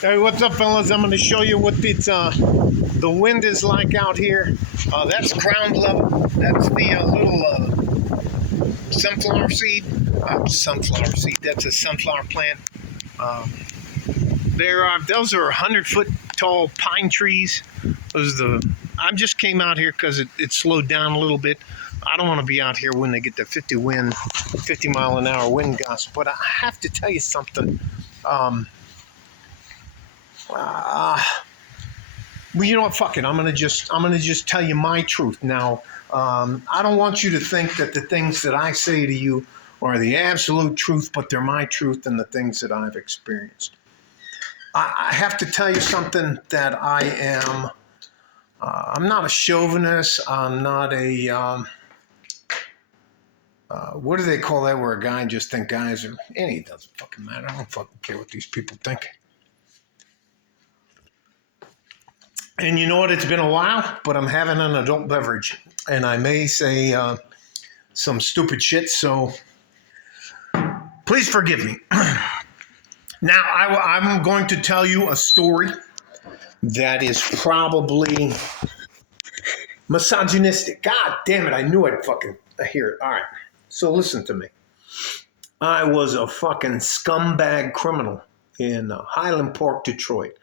Hey, what's up, fellas? I'm going to show you what the wind is like out here. That's ground level. That's the little sunflower seed. Sunflower seed. That's a sunflower plant. Um, those are 100-foot tall pine trees. I just came out here because it slowed down a little bit. I don't want to be out here when they get the 50 mile an hour wind gusts. But I have to tell you something. Well, you know what? Fuck it. I'm gonna just tell you my truth now. I don't want you to think that the things that I say to you are the absolute truth, but they're my truth and the things that I've experienced. I have to tell you something that I am. I'm not a chauvinist. I'm not a. What do they call that? Where a guy just think guys are. It doesn't fucking matter. I don't fucking care what these people think. And you know what? It's been a while, but I'm having an adult beverage. And I may say some stupid shit, so please forgive me. Now, I'm going to tell you a story that is probably misogynistic. God damn it, I knew I'd fucking hear it. All right, so listen to me. I was a fucking scumbag criminal in Highland Park, Detroit.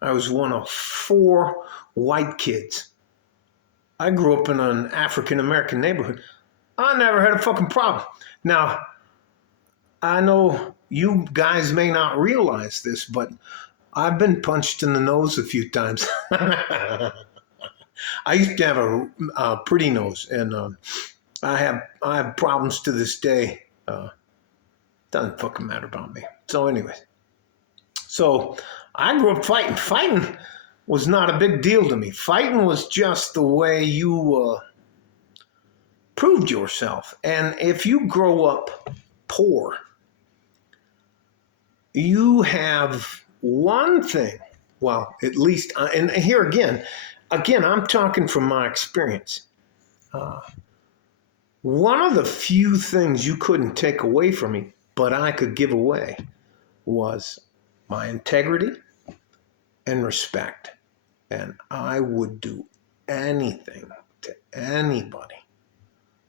I was one of 4 white kids. I grew up in an African-American neighborhood. I never had a fucking problem. Now, I know you guys may not realize this, but I've been punched in the nose a few times. I used to have a pretty nose, and I have problems to this day. Doesn't fucking matter about me. So anyway. So I grew up fighting. Fighting was not a big deal to me. Fighting was just the way you proved yourself. And if you grow up poor, you have one thing. Well, at least, and here again, I'm talking from my experience. One of the few things you couldn't take away from me, but I could give away, was my integrity and respect. And I would do anything to anybody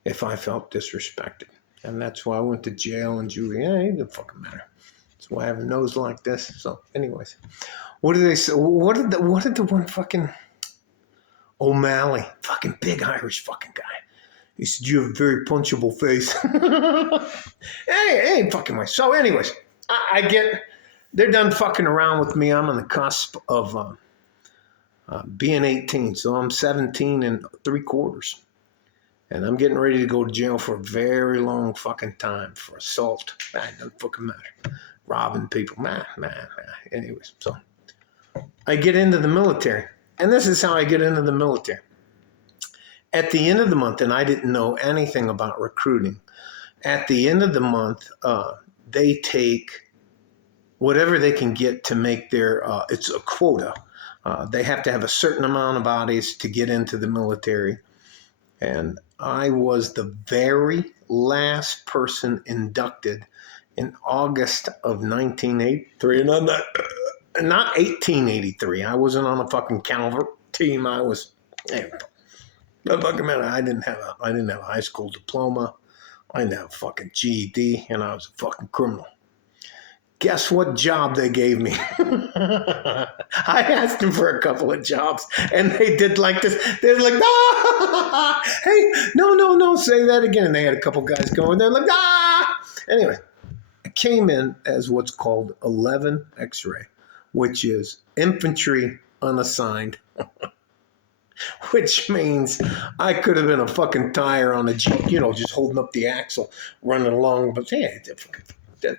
if I felt disrespected. And that's why I went to jail and juvie. It doesn't fucking matter. That's why I have a nose like this. So anyways, what did they say? What did the one fucking O'Malley, fucking big Irish fucking guy. He said, you have a very punchable face. Hey, fucking way. So anyways, I get, they're done fucking around with me. I'm on the cusp of being 18. So I'm 17 and 3/4. And I'm getting ready to go to jail for a very long fucking time for assault. It doesn't fucking matter. Robbing people. Anyways, so I get into the military. And this is how I get into the military. At the end of the month, and I didn't know anything about recruiting, at the end of the month, they take whatever they can get to make their, it's a quota. They have to have a certain amount of bodies to get into the military. And I was the very last person inducted in August of 1983. And not 1883. I wasn't on a fucking Calvert team. I was, no fucking matter. I didn't have a high school diploma. I didn't have a fucking GED, and I was a fucking criminal. Guess what job they gave me? I asked them for a couple of jobs, and they did like this. They were like, ah! Hey, no, say that again. And they had a couple guys going there like, ah! Anyway, I came in as what's called 11 X-ray, which is infantry unassigned. Which means I could have been a fucking tire on a Jeep, just holding up the axle, running along. But yeah, it didn't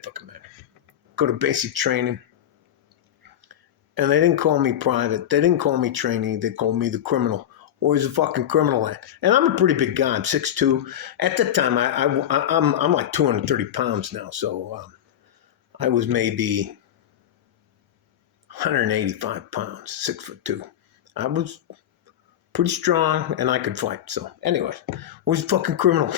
fucking matter. Go to basic training. And they didn't call me private. They didn't call me trainee. They called me the criminal. Where's the fucking criminal at? And I'm a pretty big guy. I'm 6'2". At that time, I'm like 230 pounds now. So I was maybe 185 pounds, 6'2". I was pretty strong, and I could fight. So anyway, where's the fucking criminal?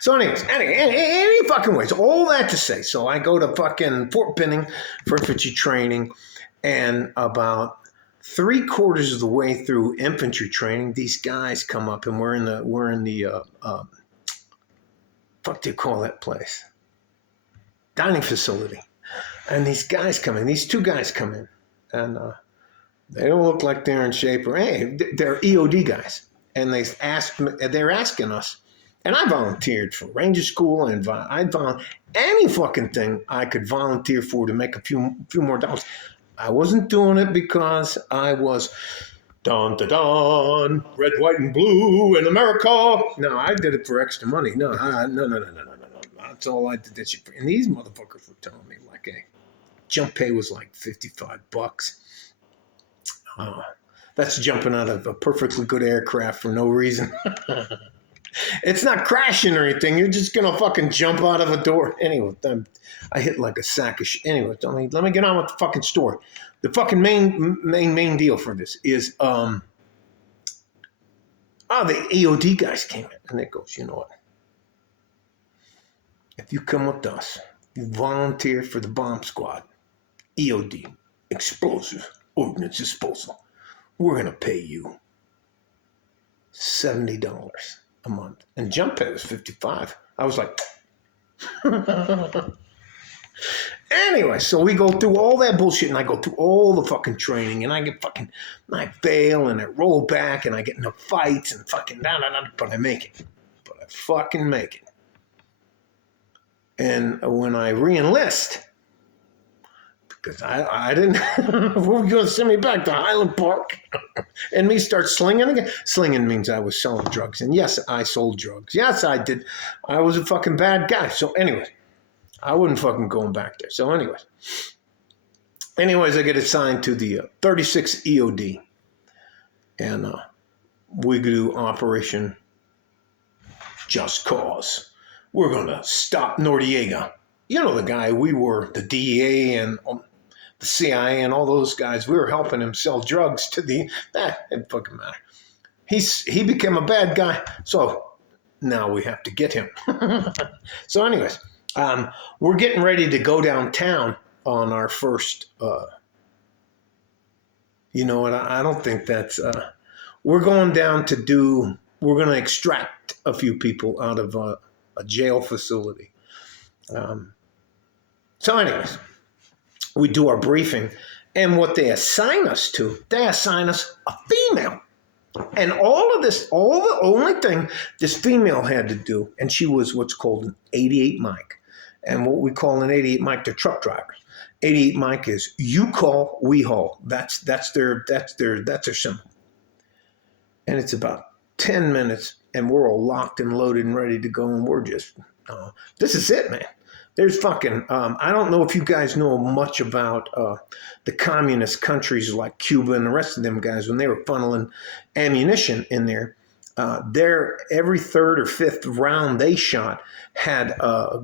So anyways, any fucking ways, all that to say. So I go to fucking Fort Benning for infantry training, And about 3/4 of the way through infantry training, these guys come up, and we're in the fuck do you call that place? Dining facility. And these guys come in. These two guys come in, and they don't look like they're in shape. Or hey, they're EOD guys, and they're asking us. And I volunteered for Ranger School, and I any fucking thing I could volunteer for to make a few more dollars. I wasn't doing it because I was dun dun dun, red, white, and blue in America. No, I did it for extra money. No. That's all I did that shit for. And these motherfuckers were telling me like, hey, jump pay was like $55. That's jumping out of a perfectly good aircraft for no reason. It's not crashing or anything. You're just gonna fucking jump out of a door. Anyway, I hit like a sack of shit. Anyway, let me get on with the fucking story. The fucking main deal for this is the EOD guys came in, and it goes, you know what? If you come with us, you volunteer for the bomb squad, EOD, explosive ordnance disposal, we're gonna pay you $70 a month. And jump pay was $55. I was like, anyway, so we go through all that bullshit, and I go through all the fucking training, and I fail, and I roll back, and I get into fights, and fucking but I make it. But I fucking make it. And when I re-enlist, because I didn't, we're going to send me back to Highland Park and me start slinging again. Slinging means I was selling drugs. And yes, I sold drugs. Yes, I did. I was a fucking bad guy. So anyway, I wouldn't fucking going back there. So anyways, I get assigned to the 36 EOD. And we do Operation Just Cause. We're going to stop Noriega. You know the guy, we were the DEA and the CIA and all those guys. We were helping him sell drugs to it didn't fucking matter. He became a bad guy, so now we have to get him. So anyways, we're getting ready to go downtown on our first, you know what, I don't think that's, we're going down we're going to extract a few people out of a jail facility. So anyways, we do our briefing, and what they assign us a female. And the only thing this female had to do, and she was what's called an 88 mic. And what we call an 88 mic, they're truck drivers. 88 mic is you call, we haul. That's their symbol. And it's about 10 minutes, and we're all locked and loaded and ready to go, and we're just, this is it, man. There's fucking, I don't know if you guys know much about the communist countries like Cuba and the rest of them guys, when they were funneling ammunition in there, every third or fifth round they shot had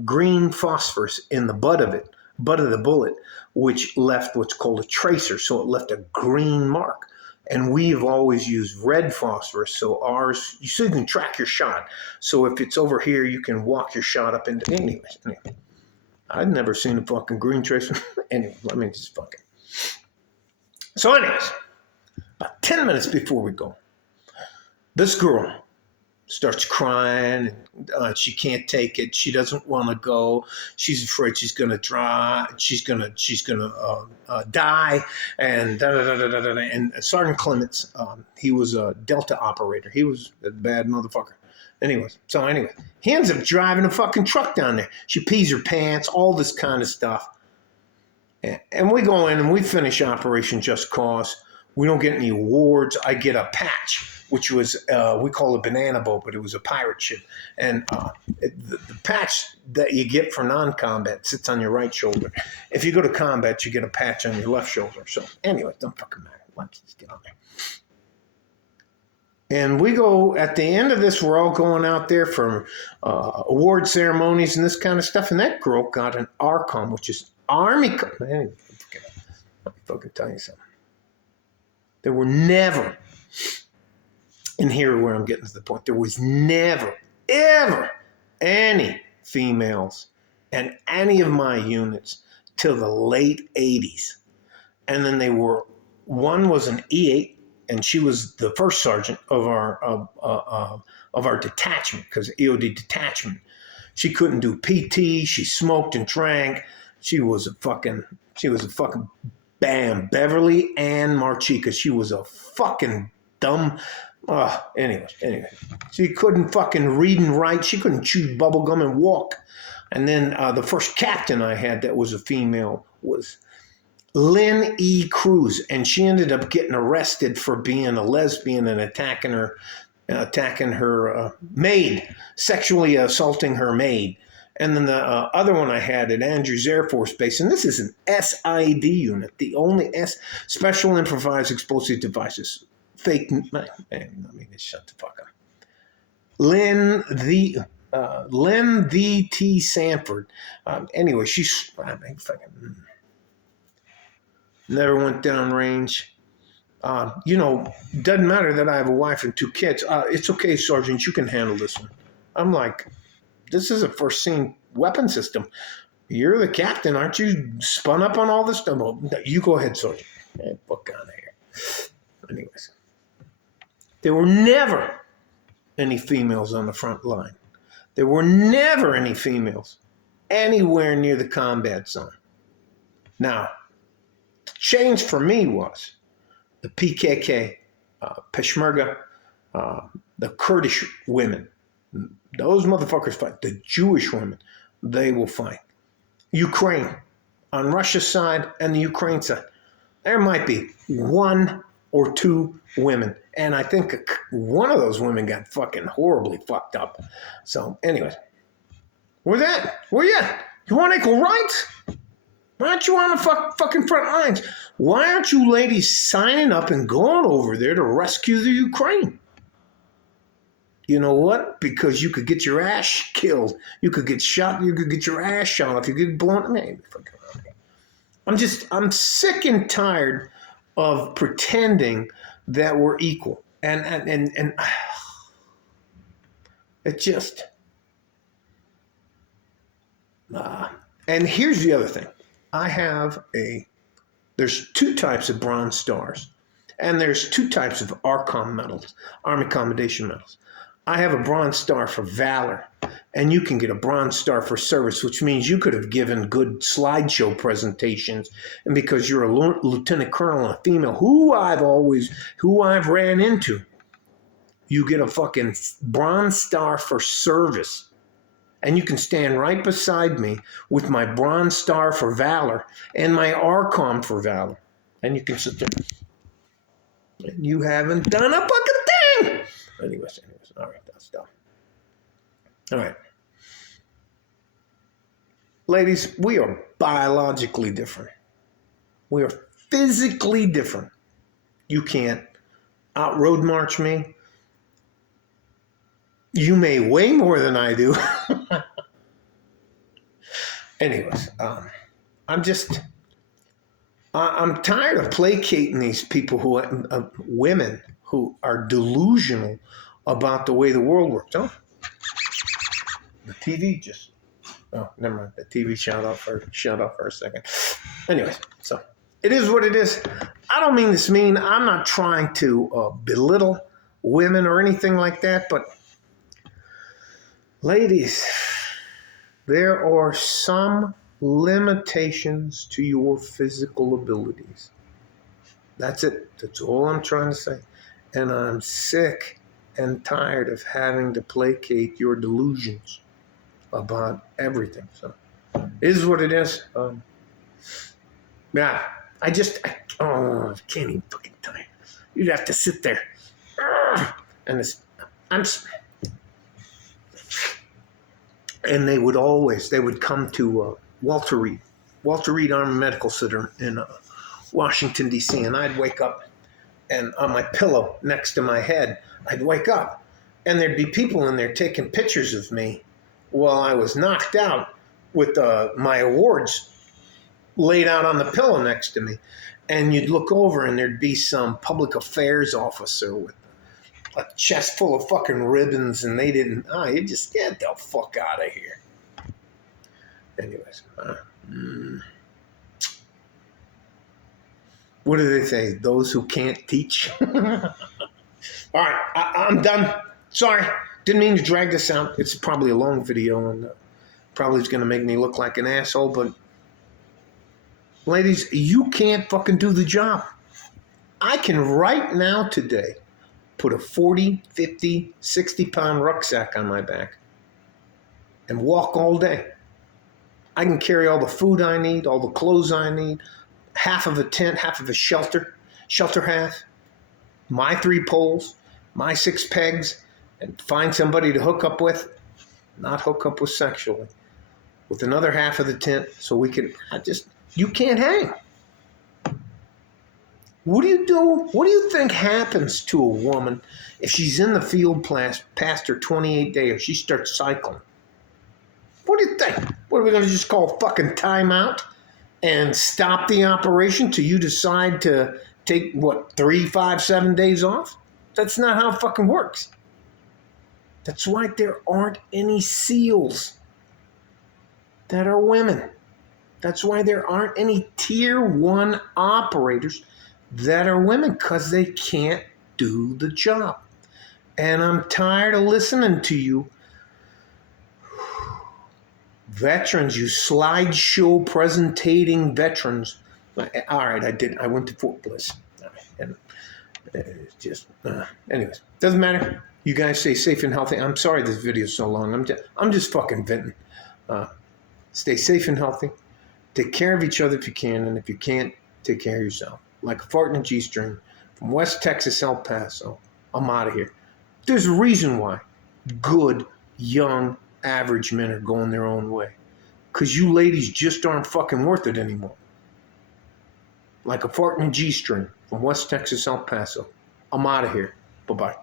green phosphorus in the butt of the bullet, which left what's called a tracer. So it left a green mark. And we've always used red phosphorus, so ours, you can track your shot. So if it's over here, you can walk your shot up into, anyway. I'd never seen a fucking green tracer. Anyway, let me just fucking. So anyways, about 10 minutes before we go, this girl starts crying. She can't take it. She doesn't want to go. She's afraid she's gonna die. She's gonna die. And And Sergeant Clements, he was a Delta operator. He was a bad motherfucker. Anyway, he ends up driving a fucking truck down there. She pees her pants, all this kind of stuff. And we go in and we finish Operation Just Cause. We don't get any awards. I get a patch, which was, we call it banana boat, but it was a pirate ship. And the patch that you get for non-combat sits on your right shoulder. If you go to combat, you get a patch on your left shoulder. So anyway, don't fucking matter. Let's just get on there. And we go, at the end of this, we're all going out there for award ceremonies and this kind of stuff. And that girl got an ARCOM, which is Army. Man, let me fucking tell you something. There were never, and here where I'm getting to the point, there was never, ever any females in any of my units till the late 80s. and then one was an E8, and she was the first sergeant of our detachment, because EOD detachment. She couldn't do PT. She smoked and drank. She was a fucking bam, Beverly Ann Marchica. She was a fucking dumb. Anyway, she couldn't fucking read and write. She couldn't chew bubble gum and walk. And then the first captain I had that was a female was Lynn E. Cruz, and she ended up getting arrested for being a lesbian and attacking her maid, sexually assaulting her maid. And then the other one I had at Andrews Air Force Base, and this is an SID unit, the only Special Improvised Explosive Devices. Fake, shut the fuck up. Lynn the T. Sanford. Anyway, she's fucking never went downrange. Doesn't matter that I have a wife and 2 kids. It's okay, Sergeant, you can handle this one. I'm like, this is a first scene weapon system. You're the captain, aren't you? Spun up on all this stuff. Well, you go ahead, Sergeant. Hey, fuck out of here. Anyways, there were never any females on the front line. There were never any females anywhere near the combat zone. Now, the change for me was the PKK, Peshmerga, the Kurdish women. Those motherfuckers fight. The Jewish women, they will fight. Ukraine, on Russia's side and the Ukraine side, there might be 1 or 2 women. And I think one of those women got fucking horribly fucked up. So, anyways, where you at? You want equal rights? Why aren't you on the fucking front lines? Why aren't you ladies signing up and going over there to rescue the Ukraine? You know what? Because you could get your ass killed. You could get shot. You could get your ass shot if you get blown. I'm sick and tired of pretending that we're equal. And it just... and here's the other thing. There's 2 types of Bronze Stars, and there's 2 types of ARCOM medals, Army Commendation medals. I have a Bronze Star for Valor, and you can get a Bronze Star for Service, which means you could have given good slideshow presentations, and because you're a lieutenant colonel and a female, who I've ran into, you get a fucking Bronze Star for Service. And you can stand right beside me with my Bronze Star for Valor and my ARCOM for Valor. And you can sit there. And you haven't done a fucking thing. Anyways. All right, that's done. All right. Ladies, we are biologically different. We are physically different. You can't out-road march me. You may weigh more than I do. Anyways, I'm tired of placating these people women who are delusional about the way the world works. Oh, the TV never mind. The TV shut off for a second. Anyways, so it is what it is. I don't mean this mean. I'm not trying to belittle women or anything like that, but ladies, there are some limitations to your physical abilities. That's it. That's all I'm trying to say. And I'm sick and tired of having to placate your delusions about everything. So it is what it is. I can't even fucking tell you. You'd have to sit there. And they would come to Walter Reed Army Medical Center in Washington, D.C., and I'd wake up, and on my pillow next to my head, I'd wake up, and there'd be people in there taking pictures of me while I was knocked out with my awards laid out on the pillow next to me. And you'd look over, and there'd be some public affairs officer with a chest full of fucking ribbons, and they didn't. You just get the fuck out of here. Anyways, What do they say? Those who can't teach. All right, I'm done. Sorry, didn't mean to drag this out. It's probably a long video and probably is going to make me look like an asshole. But ladies, you can't fucking do the job. I can right now today put a 40, 50, 60-pound rucksack on my back and walk all day. I can carry all the food I need, all the clothes I need, half of a tent, half of a shelter half, my 3 poles, my 6 pegs, and find somebody to hook up with, not hook up with sexually, with another half of the tent so we can, you can't hang. What do you do? What do you think happens to a woman if she's in the field past her 28th day or she starts cycling? What do you think? What are we going to just call a fucking timeout and stop the operation till you decide to take, 3, 5, 7 days off? That's not how it fucking works. That's why there aren't any SEALs that are women. That's why there aren't any tier 1 operators that are women, because they can't do the job. And I'm tired of listening to you veterans, you slideshow presentating veterans. All right, I went to Fort Bliss. And it's just, anyways, doesn't matter. You guys stay safe and healthy. I'm sorry this video is so long. I'm just fucking venting. Stay safe and healthy. Take care of each other if you can, and if you can't, take care of yourself. Like a fart in a G-string from West Texas, El Paso. I'm out of here. There's a reason why good, young, average men are going their own way. Because you ladies just aren't fucking worth it anymore. Like a fart in a G-string from West Texas, El Paso. I'm out of here. Bye-bye.